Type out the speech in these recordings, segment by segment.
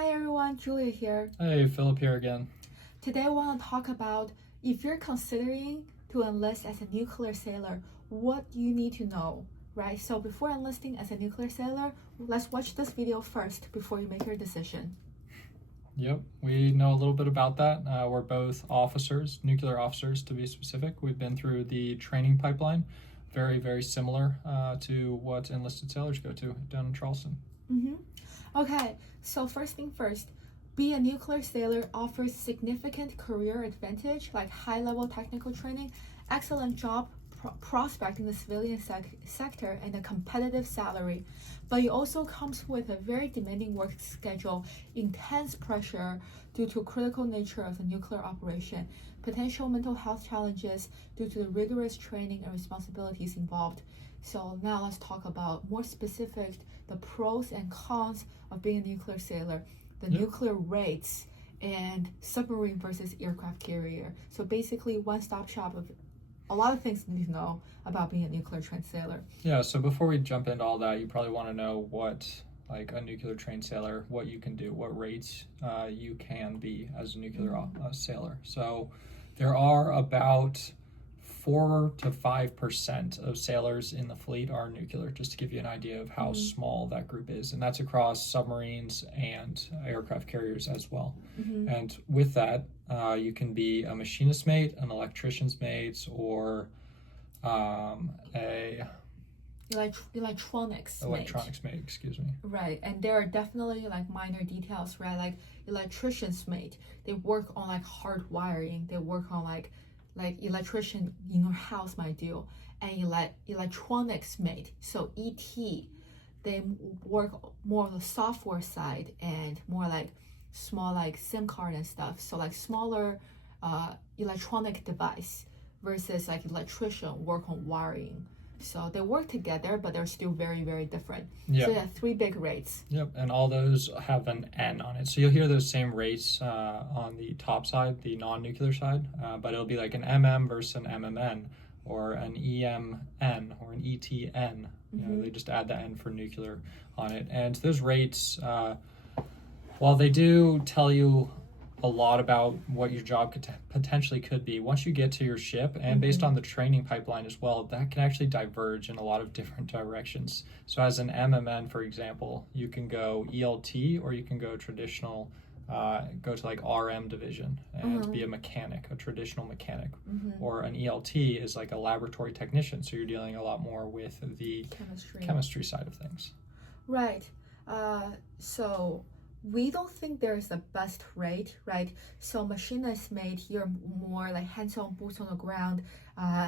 Hi everyone, Julia here. Hey, Philip here again. Today I want to talk about if you're considering to enlist as a nuclear sailor, what you need to know, right? So before enlisting as a nuclear sailor, let's watch this video first before you make your decision. Yep, we know a little bit about that. We're both officers, nuclear officers to be specific. We've been through the training pipeline, very, very similar to what enlisted sailors go to down in Charleston. Okay, so first thing first, being a nuclear sailor offers significant career advantage like high-level technical training, excellent job prospect in the civilian sector, and a competitive salary. But it also comes with a very demanding work schedule, intense pressure due to critical nature of the nuclear operation, potential mental health challenges due to the rigorous training and responsibilities involved. So now let's talk about more specific the pros and cons of being a nuclear sailor, the nuclear rates, and submarine versus aircraft carrier. So basically one-stop shop of a lot of things you need to know about being a nuclear trained sailor. Yeah, so before we jump into all that, you probably want to know what, like a nuclear trained sailor, what you can do, what rates you can be as a nuclear sailor. So there are about 4 to 5% of sailors in the fleet are nuclear, just to give you an idea of how small that group is. And that's across submarines and aircraft carriers as well. And with that, you can be a machinist mate, an electrician's mate, or a electronics mate, excuse me. Right, and there are definitely like minor details, right? Like electrician's mate, they work on like hard wiring, they work on like electrician in your house might do, and electronics mate, so ET, they work more on the software side and more like small like SIM card and stuff, so like smaller electronic device versus like electrician work on wiring. So they work together, but they're still very, very different. Yep. So there are 3 big rates. Yep, and all those have an N on it. So you'll hear those same rates on the top side, the non-nuclear side, but it'll be like an MM versus an MMN, or an EMN, or an ETN. You know, they just add the N for nuclear on it. And those rates, while they do tell you a lot about what your job potentially could be, once you get to your ship, and based on the training pipeline as well, that can actually diverge in a lot of different directions. So as an MMN, for example, you can go ELT, or you can go traditional, go to like RM division and be a mechanic, a traditional mechanic. Or an ELT is like a laboratory technician, so you're dealing a lot more with the chemistry side of things. Right. So we don't think there's the best rate, right? So machinist mate, you're more like hands-on, boots on the ground.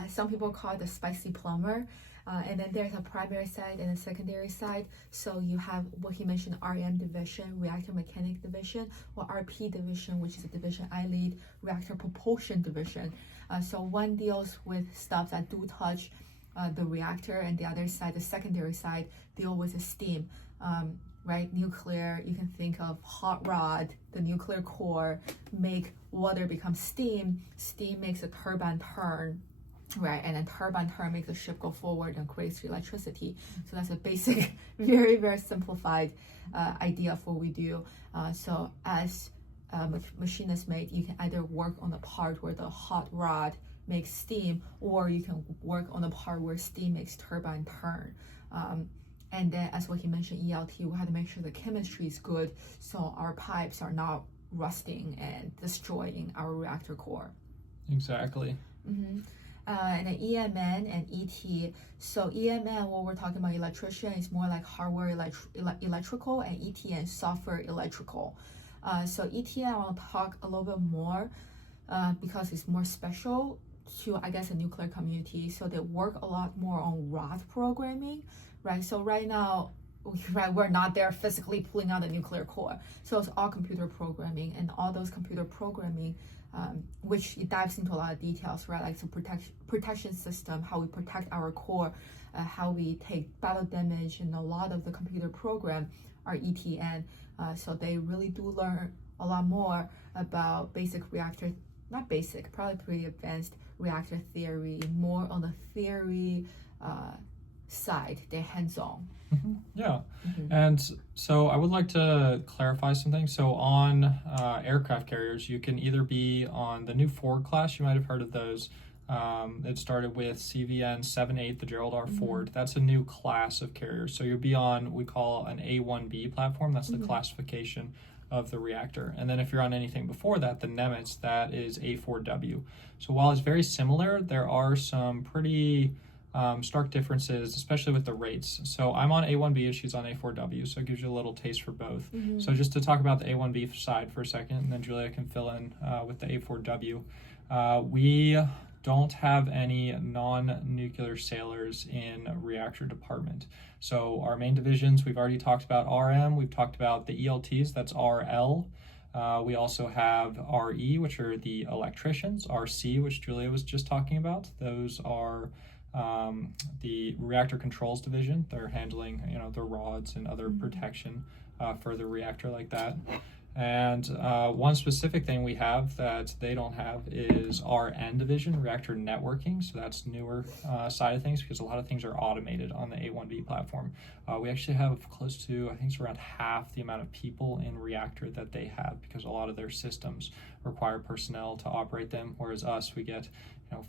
Some people call it the spicy plumber. And then there's a primary side and a secondary side. So you have what he mentioned, RM division, reactor mechanic division, or RP division, which is a division I lead, reactor propulsion division. So one deals with stuff that do touch the reactor, and the other side, the secondary side, deal with the steam. Right, nuclear, you can think of hot rod, the nuclear core, make water become steam, steam makes a turbine turn, right, and then turbine turn makes the ship go forward and creates electricity. So that's a basic, very, very simplified idea of what we do. So as a machinist mate, you can either work on the part where the hot rod makes steam, or you can work on the part where steam makes turbine turn. And then, as what he mentioned, ELT, we have to make sure the chemistry is good, so our pipes are not rusting and destroying our reactor core. Exactly. And then EMN and ET. So EMN, what we're talking about, electrician, is more like hardware electrical, and ETN, software electrical. So ETN, I want to talk a little bit more because it's more special to, I guess, the nuclear community. So they work a lot more on ROT programming. Right, so right now, we're not there physically pulling out the nuclear core. So it's all computer programming, and all those computer programming, which it dives into a lot of details, right? Like the protection system, how we protect our core, how we take battle damage, and a lot of the computer program are ETN. So they really do learn a lot more about basic reactor, not basic, probably pretty advanced reactor theory, more on the theory side, they're hands-on. Yeah. And so I would like to clarify something. So on aircraft carriers, you can either be on the new Ford class. You might have heard of those. It started with CVN 78, the Gerald R. Ford. That's a new class of carriers. So you'll be on, we call an A1B platform. That's the classification of the reactor. And then if you're on anything before that, the Nemitz, that is A4W. So while it's very similar, there are some pretty stark differences, especially with the rates. So I'm on A1B and she's on A4W, so it gives you a little taste for both. So just to talk about the A1B side for a second, and then Julia can fill in with the A4W. We don't have any non-nuclear sailors in reactor department. So our main divisions, we've already talked about RM, we've talked about the ELTs, that's RL. We also have RE, which are the electricians, RC, which Julia was just talking about. Those are the reactor controls division. They're handling, the rods and other protection for the reactor like that. And one specific thing we have that they don't have is RN division, reactor networking. So that's newer side of things because a lot of things are automated on the A1B platform. We actually have close to, I think it's around half the amount of people in reactor that they have because a lot of their systems require personnel to operate them, whereas us, we get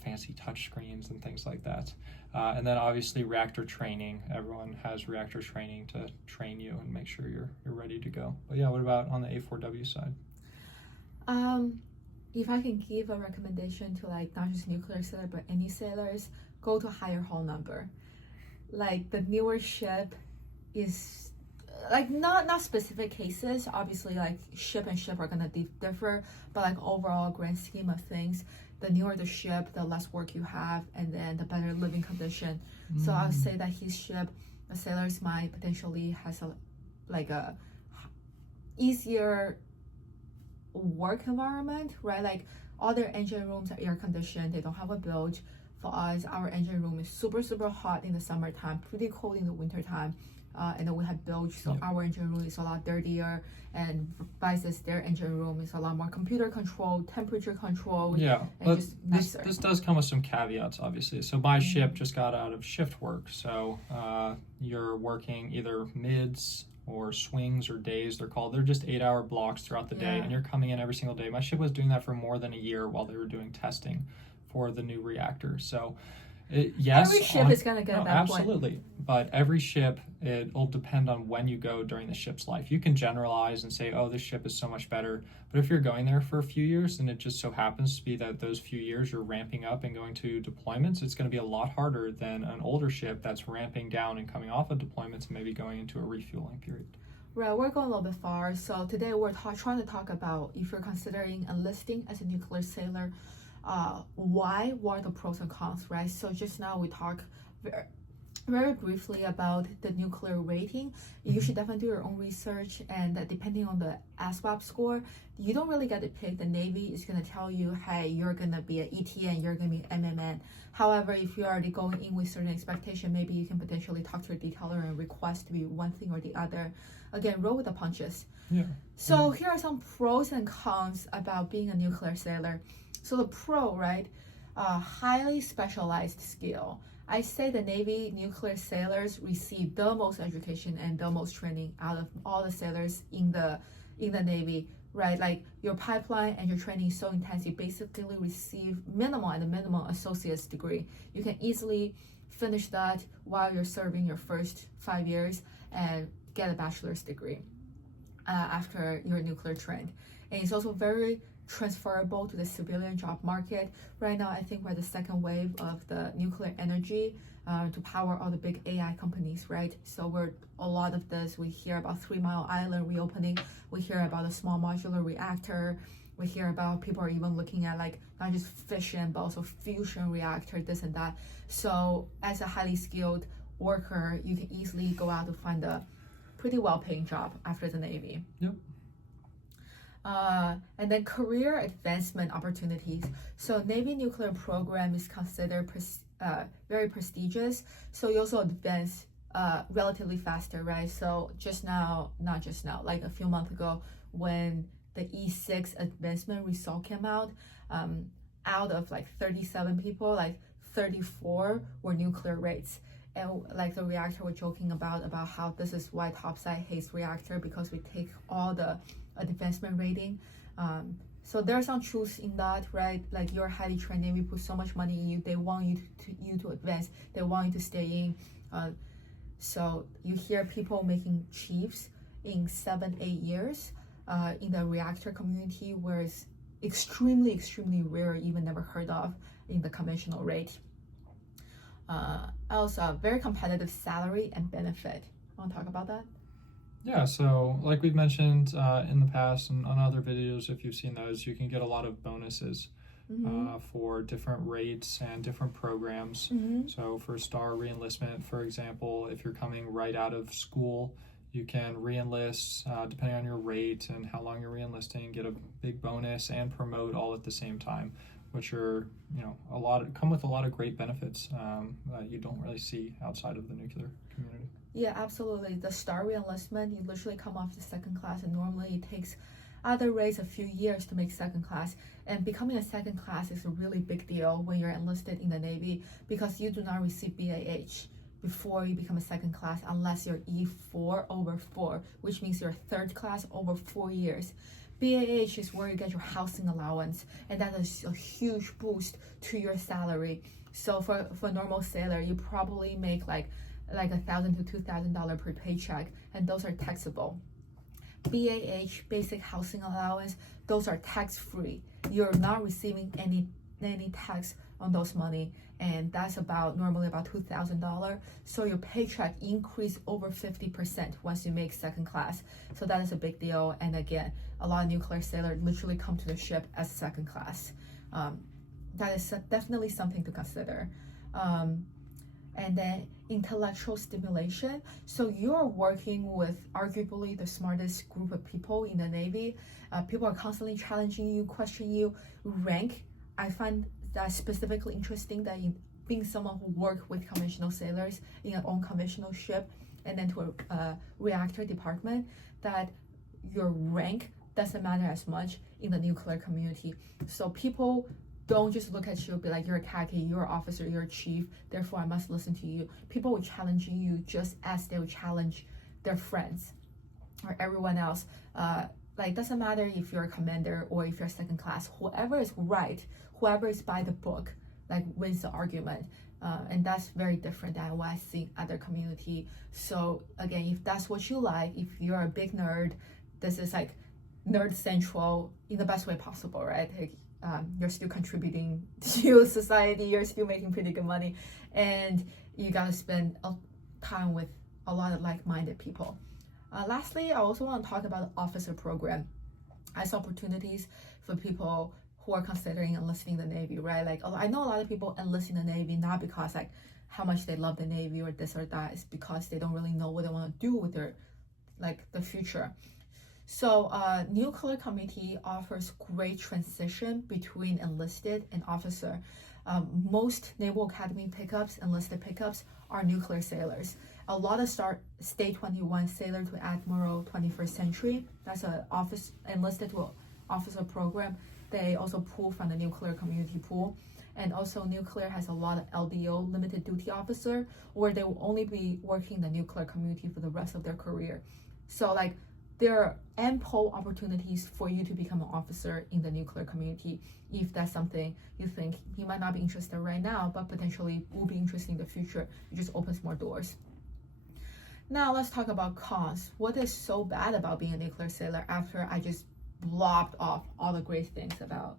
fancy touch screens and things like that. And then obviously reactor training. Everyone has reactor training to train you and make sure you're ready to go. But yeah, what about on the A4W side? If I can give a recommendation to not just nuclear sailor but any sailors, go to higher hull number. The newer ship is not specific cases. Obviously, ship and ship are gonna differ, but overall grand scheme of things, the newer the ship, the less work you have, and then the better living condition. So I would say that his ship, the sailors might potentially has a easier work environment, right? All their engine rooms are air conditioned. They don't have a bilge. For us, our engine room is super, super hot in the summertime, pretty cold in the wintertime. And then we have bilge, so our engine room is a lot dirtier, and vices their engine room is a lot more computer controlled, temperature controlled. Yeah, and but just this does come with some caveats, obviously. So my ship just got out of shift work, so you're working either mids or swings or days, they're called. They're just 8-hour blocks throughout the day, and you're coming in every single day. My ship was doing that for more than a year while they were doing testing for the new reactor. So yes, every ship is going to get that absolutely point. But every ship, it'll depend on when you go during the ship's life. You can generalize and say, oh, this ship is so much better, but if you're going there for a few years and it just so happens to be that those few years you're ramping up and going to deployments, it's going to be a lot harder than an older ship that's ramping down and coming off of deployments and maybe going into a refueling period. Right, we're going a little bit far. So today we're trying to talk about if you're considering enlisting as a nuclear sailor, what are the pros and cons, right? So just now we talked very briefly about the nuclear rating. You should definitely do your own research, and depending on the ASVAB score, you don't really get to pick. The Navy is going to tell you, hey, you're going to be an ETN, you're going to be an MMN. However, if you're already going in with certain expectation, maybe you can potentially talk to your detailer and request to be one thing or the other. Again, roll with the punches. Yeah. So here are some pros and cons about being a nuclear sailor. So the pro, right, highly specialized skill. I say the Navy nuclear sailors receive the most education and the most training out of all the sailors in the Navy, right? Your pipeline and your training is so intense, you basically receive minimum associate's degree. You can easily finish that while you're serving your first 5 years and get a bachelor's degree after you're nuclear trained. And it's also very transferable to the civilian job market. Right now, I think we're the second wave of the nuclear energy to power all the big AI companies, right? So a lot of this, we hear about 3 Mile Island reopening, we hear about a small modular reactor, we hear about people are even looking at not just fission, but also fusion reactor, this and that. So as a highly skilled worker, you can easily go out to find a pretty well-paying job after the Navy. Yep. And then career advancement opportunities. So Navy nuclear program is considered very prestigious. So you also advance relatively faster, right? So not just now, a few months ago when the E6 advancement result came out, out of 37 people, 34 were nuclear rates. And like the reactor we're joking about how this is why topside hates reactor, because we take all the advancement rating. So there's some truth in that, right? Like you're highly trained and we put so much money in you, they want you to advance, they want you to stay in. So you hear people making chiefs in 7-8 years in the reactor community, where it's extremely rare, even never heard of in the conventional rate. Also a very competitive salary and benefit. Want to talk about that? Yeah, so like we've mentioned in the past and on other videos, if you've seen those, you can get a lot of bonuses for different rates and different programs. So for star reenlistment, for example, if you're coming right out of school, you can reenlist depending on your rate and how long you're reenlisting, get a big bonus and promote all at the same time, which are, come with a lot of great benefits that you don't really see outside of the nuclear community. Yeah, absolutely. The star reenlistment, you literally come off the second class, and normally it takes other rates a few years to make second class. And becoming a second class is a really big deal when you're enlisted in the Navy, because you do not receive BAH before you become a second class unless you're E4 over 4, which means you're third class over 4 years. BAH is where you get your housing allowance, and that is a huge boost to your salary. So for a normal sailor, you probably make like $1,000 to $2,000 per paycheck, and those are taxable. BAH, basic housing allowance, those are tax-free. You're not receiving any tax on those money, and that's normally about $2,000. So your paycheck increase over 50% once you make second class. So that is a big deal. And again, a lot of nuclear sailors literally come to the ship as second class. That is definitely something to consider. And then intellectual stimulation. So you're working with arguably the smartest group of people in the Navy. People are constantly challenging you, questioning you. Rank, I find that specifically interesting, that in being someone who worked with conventional sailors in an own conventional ship and then to a reactor department, that your rank doesn't matter as much in the nuclear community. So people don't just look at you and be like, you're a khaki, you're an officer, you're a chief, therefore I must listen to you. People will challenge you just as they will challenge their friends or everyone else. Doesn't matter if you're a commander or if you're second class, whoever is right, whoever is by the book, wins the argument. And that's very different than what I see in other community. So again, if that's what you like, if you're a big nerd, this is like nerd central in the best way possible, right? You're still contributing to society, you're still making pretty good money, and you gotta spend time with a lot of like-minded people. Lastly, I also want to talk about the officer program as opportunities for people who are considering enlisting in the Navy, right? I know a lot of people enlist in the Navy not because how much they love the Navy or this or that. It's because they don't really know what they want to do with their the future. So nuclear community offers great transition between enlisted and officer. Most Naval Academy pickups, enlisted pickups, are nuclear sailors. A lot of State 21 sailor to Admiral 21st century, that's an enlisted to officer program. They also pull from the nuclear community pool. And also nuclear has a lot of LDO, limited duty officer, where they will only be working in the nuclear community for the rest of their career. So there are ample opportunities for you to become an officer in the nuclear community if that's something you think you might not be interested in right now, but potentially will be interesting in the future. It just opens more doors. Now let's talk about cons. What is so bad about being a nuclear sailor after I just blobbed off all the great things about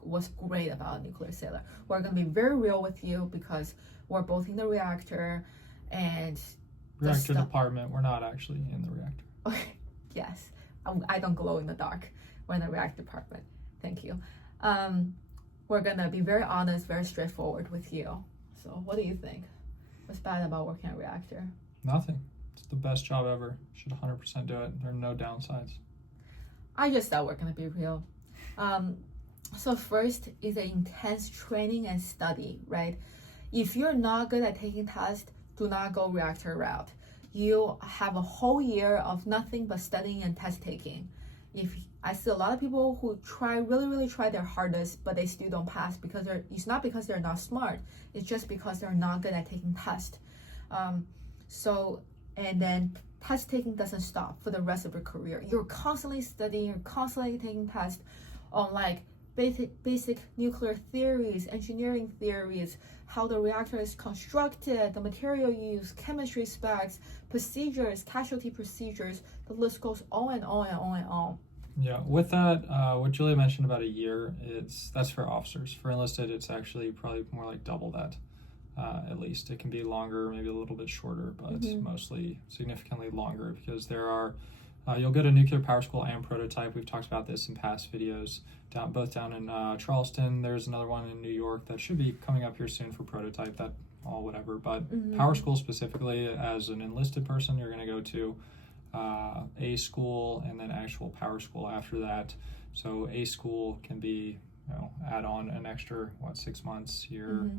what's great about a nuclear sailor? We're going to be very real with you because we're both in the reactor and reactor department. We're not actually in the reactor. Okay. Yes, I don't glow in the dark. We're in the reactor department. Thank you. We're gonna be very honest, very straightforward with you. So what do you think? What's bad about working at a reactor? Nothing. It's the best job ever. Should 100% do it. There are no downsides. I just thought we're gonna be real. So first is the intense training and study, right? If you're not good at taking tests, do not go reactor route. You have a whole year of nothing but studying and test taking. If I see a lot of people who really try their hardest, but they still don't pass because it's not because they're not smart. It's just because they're not good at taking tests. So, and then test taking doesn't stop for the rest of your career. You're constantly studying, you're constantly taking tests on like basic nuclear theories, engineering theories, how the reactor is constructed, the material used, chemistry specs, procedures, casualty procedures. The list goes on and on and on and on. Yeah, with that, what Julia mentioned about a year, that's for officers. For enlisted, it's actually probably more like double that, at least. It can be longer, maybe a little bit shorter, but mostly significantly longer because there are, you'll go to nuclear power school and prototype. We've talked about this in past videos, both down in Charleston. There's another one in New York that should be coming up here soon for prototype, that all whatever. But power school specifically, as an enlisted person, you're going to go to A school and then actual power school after that. So A school can be, add on an extra 6 months here,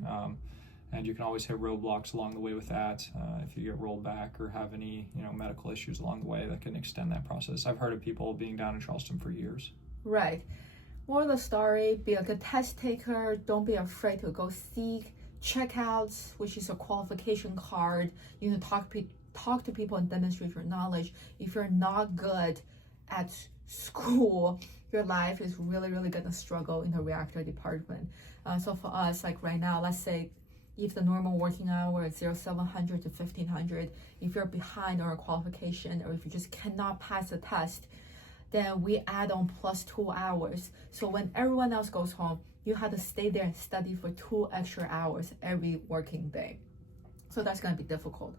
and you can always hit roadblocks along the way with that. If you get rolled back or have any medical issues along the way, that can extend that process. I've heard of people being down in Charleston for years. Right. More of the story: be a good test taker. Don't be afraid to go seek checkouts, which is a qualification card. You can talk to people and demonstrate your knowledge. If you're not good at school, your life is really, really gonna struggle in the reactor department. So for us, like right now, let's say if the normal working hour is 0700 to 1500, if you're behind on a qualification or if you just cannot pass the test, then we add on plus 2 hours. So when everyone else goes home, you have to stay there and study for 2 extra hours every working day. So that's gonna be difficult.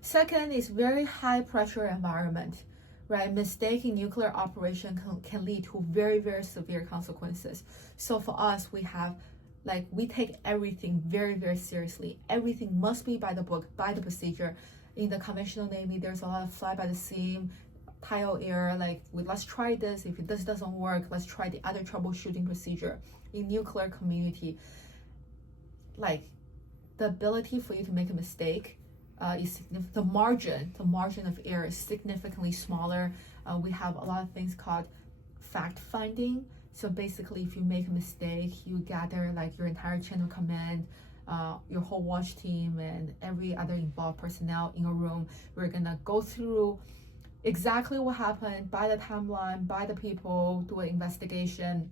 Second is very high pressure environment, right? Mistake in nuclear operation can lead to very, very severe consequences. So for us, we take everything very, very seriously. Everything must be by the book, by the procedure. In the conventional Navy, there's a lot of fly by the seam, trial error, let's try this. If this doesn't work, let's try the other troubleshooting procedure. In nuclear community, the ability for you to make a mistake is the margin of error is significantly smaller. We have a lot of things called fact finding. So basically, if you make a mistake, you gather your entire chain of command, your whole watch team, and every other involved personnel in a room. We're gonna go through exactly what happened by the timeline, by the people, do an investigation,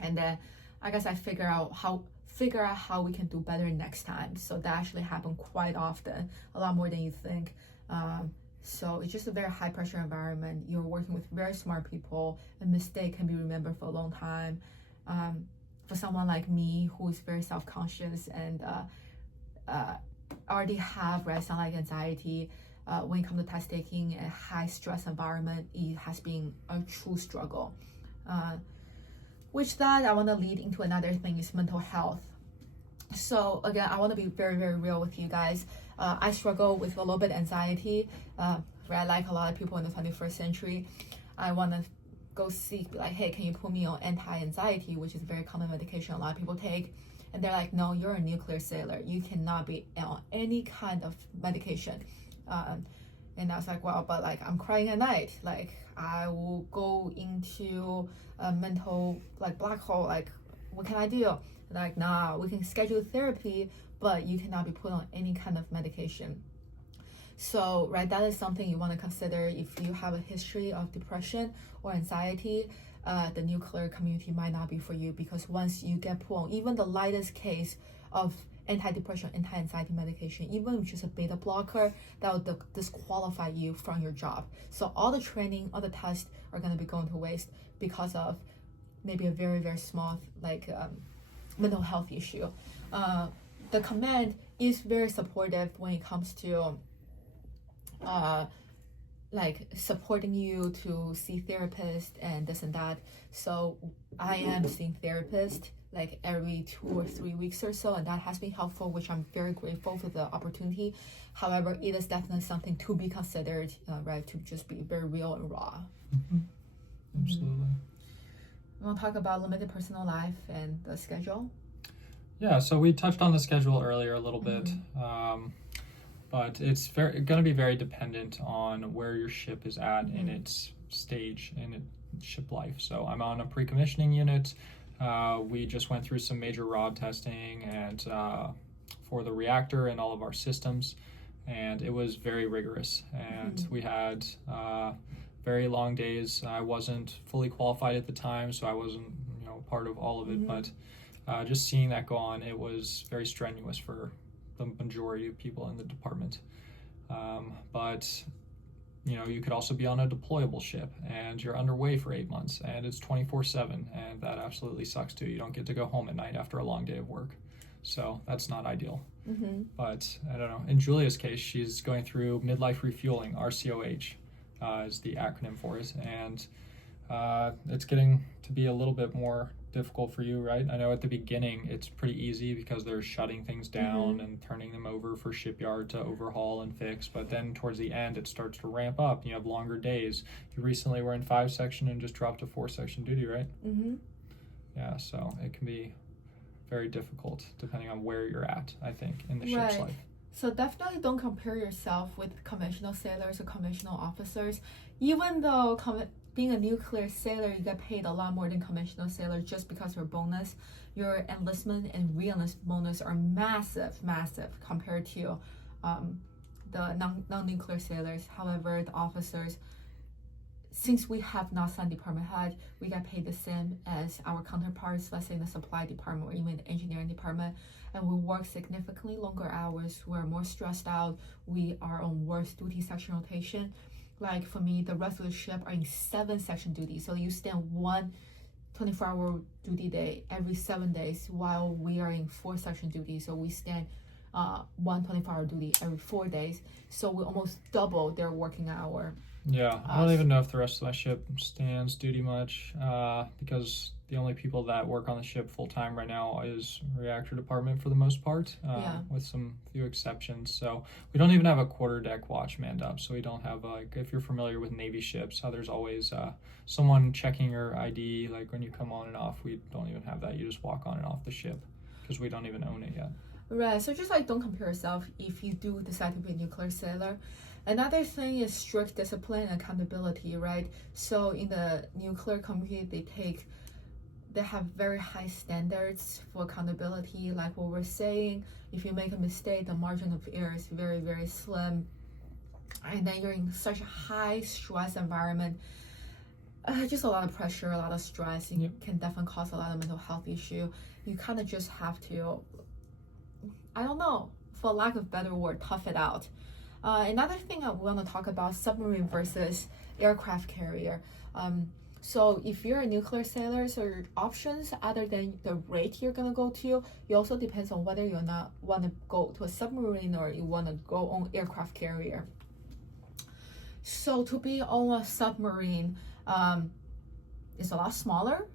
and then I guess I figure out how we can do better next time. So that actually happens quite often, a lot more than you think. So it's just a very high pressure environment. You're working with very smart people. A mistake can be remembered for a long time. For someone like me who is very self-conscious and already have some anxiety, when it comes to test taking, a high stress environment, it has been a true struggle. Which that I want to lead into another thing is mental health. So again, I want to be very, very real with you guys. I struggle with a little bit of anxiety, right? Like a lot of people in the 21st century, I want to go seek, hey, can you put me on anti-anxiety, which is a very common medication a lot of people take. And they're like, no, you're a nuclear sailor. You cannot be on any kind of medication. And I was like, well, but I'm crying at night. I will go into a mental black hole. What can I do? Nah, we can schedule therapy, but you cannot be put on any kind of medication. So, right, that is something you want to consider if you have a history of depression or anxiety. The nuclear community might not be for you, because once you get put on even the lightest case of antidepressant, anti-anxiety medication, even if it's a beta blocker, that will disqualify you from your job. So all the training, all the tests are going to be going to waste because of maybe a very, very small mental health issue. The command is very supportive when it comes to supporting you to see therapists and this and that. So I am seeing therapists every 2 or 3 weeks or so, and that has been helpful, which I'm very grateful for the opportunity. However, it is definitely something to be considered, right, to just be very real and raw. Absolutely. You want to talk about limited personal life and the schedule? Yeah, so we touched on the schedule earlier a little bit, but it's going to be very dependent on where your ship is at in its stage, in its ship life. So I'm on a pre-commissioning unit. We just went through some major rod testing and for the reactor and all of our systems. and it was very rigorous. And we had very long days. I wasn't fully qualified at the time, so I wasn't, part of all of it. But just seeing that go on, it was very strenuous for the majority of people in the department. But you could also be on a deployable ship and you're underway for 8 months and it's 24/7, and that absolutely sucks too. You don't get to go home at night after a long day of work. So that's not ideal. But I don't know. In Julia's case, she's going through midlife refueling, RCOH is the acronym for it. And it's getting to be a little bit more difficult for you, right? I know at the beginning it's pretty easy because they're shutting things down and turning them over for shipyard to overhaul and fix, but then towards the end it starts to ramp up and you have longer days. You recently were in 5-section and just dropped to 4-section duty, right? Yeah, so it can be very difficult depending on where you're at, I think, in the ship's life. So definitely don't compare yourself with conventional sailors or conventional officers. Even though being a nuclear sailor, you get paid a lot more than conventional sailors just because your enlistment and re-enlistment bonus are massive compared to the non-nuclear sailors. However, the officers, since we have not signed department head, we get paid the same as our counterparts, let's say in the supply department or even the engineering department, and we work significantly longer hours. We're more stressed out. We are on worse duty section rotation. Like for me, the rest of the ship are in 7-section duty. So you stand one 24-hour duty day every 7 days, while we are in 4-section duty. So we stand one 24-hour duty every 4 days. So we almost double their working hour. Yeah, I don't even know if the rest of my ship stands duty much because the only people that work on the ship full-time right now is reactor department for the most part, with some few exceptions. So we don't even have a quarter-deck watch manned up. So we don't have, if you're familiar with Navy ships, how there's always someone checking your ID, like when you come on and off. We don't even have that. You just walk on and off the ship because we don't even own it yet. Right, so just don't compare yourself if you do decide to be a nuclear sailor. Another thing is strict discipline and accountability, right? So in the nuclear community, they have very high standards for accountability. Like what we're saying, if you make a mistake, the margin of error is very, very slim. And then you're in such a high stress environment. Just a lot of pressure, a lot of stress. It can definitely cause a lot of mental health issue. You kind of just have to, I don't know, for lack of a better word, tough it out. Another thing I want to talk about, submarine versus aircraft carrier. So if you're a nuclear sailor, so your options other than the rate you're going to go to, it also depends on whether you not want to go to a submarine or you want to go on aircraft carrier. So to be on a submarine is a lot smaller,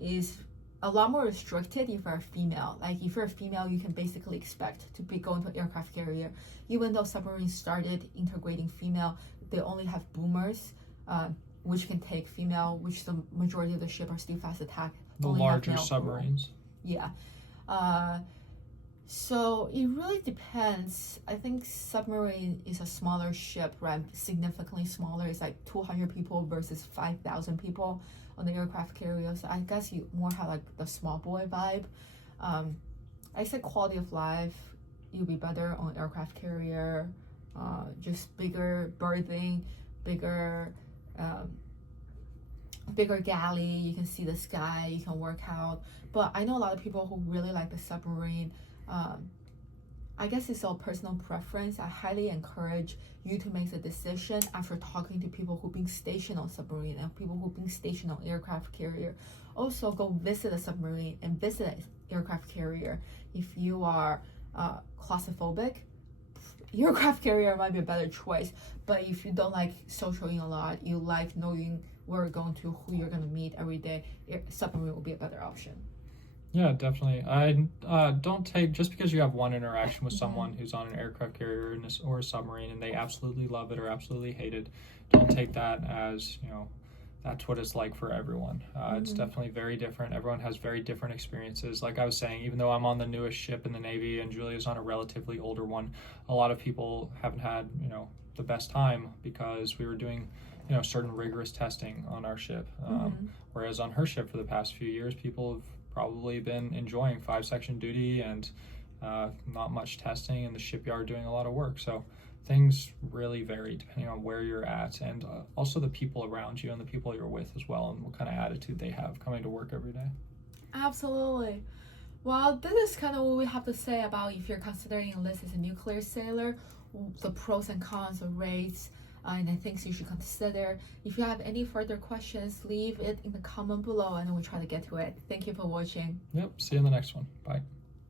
is a lot more restricted if you're a female. Like if you're a female, you can basically expect to be going to an aircraft carrier. Even though submarines started integrating female, they only have boomers, which can take female, which the majority of the ship are still fast attack. The larger submarines. Yeah. So it really depends. I think submarine is a smaller ship, right? Significantly smaller. It's like 200 people versus 5,000 people on the aircraft carrier. So I guess you more have like the small boy vibe. I said quality of life, you'll be better on aircraft carrier. Just bigger berthing, bigger galley. You can see the sky. You can work out. But I know a lot of people who really like the submarine. I guess it's all personal preference. I highly encourage you to make the decision after talking to people who've been stationed on submarine and people who've been stationed on aircraft carrier. Also, go visit a submarine and visit an aircraft carrier. If you are claustrophobic, aircraft carrier might be a better choice. But if you don't like socializing a lot, you like knowing where you're going to, who you're going to meet every day, submarine will be a better option. Yeah, definitely. I don't take, just because you have one interaction with someone who's on an aircraft carrier or a submarine and they absolutely love it or absolutely hate it, don't take that as, that's what it's like for everyone. It's definitely very different. Everyone has very different experiences. Like I was saying, even though I'm on the newest ship in the Navy and Julia's on a relatively older one, a lot of people haven't had, the best time because we were doing, certain rigorous testing on our ship. Whereas on her ship for the past few years, people have probably been enjoying 5-section duty and not much testing, and the shipyard doing a lot of work. So things really vary depending on where you're at, and also the people around you and the people you're with as well, and what kind of attitude they have coming to work every day. Absolutely. Well, this is kind of what we have to say about if you're considering enlist as a nuclear sailor, the pros and cons, the rates, and the things you should consider. If you have any further questions, leave it in the comment below and we'll try to get to it. Thank you for watching. Yep, see you in the next one. Bye.